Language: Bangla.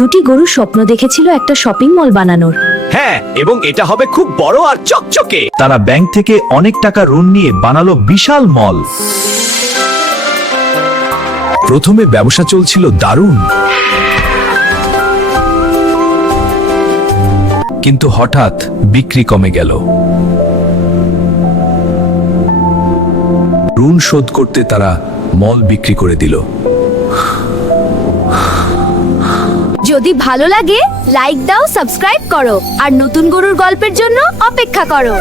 দুটি গরু স্বপ্ন দেখেছিল একটা শপিং মল বানানোর। হ্যাঁ, এবং এটা হবে খুব বড় আর চকচকে। তারা ব্যাংক থেকে অনেক টাকা ঋণ নিয়ে বানালো বিশাল মল। প্রথমে ব্যবসা চলছিল দারুণ, কিন্তু হঠাৎ বিক্রি কমে গেল। ঋণ শোধ করতে তারা মল বিক্রি করে দিল। যদি ভালো লাগে লাইক দাও, সাবস্ক্রাইব করো আর নতুন গরুর গল্পের জন্য অপেক্ষা করো।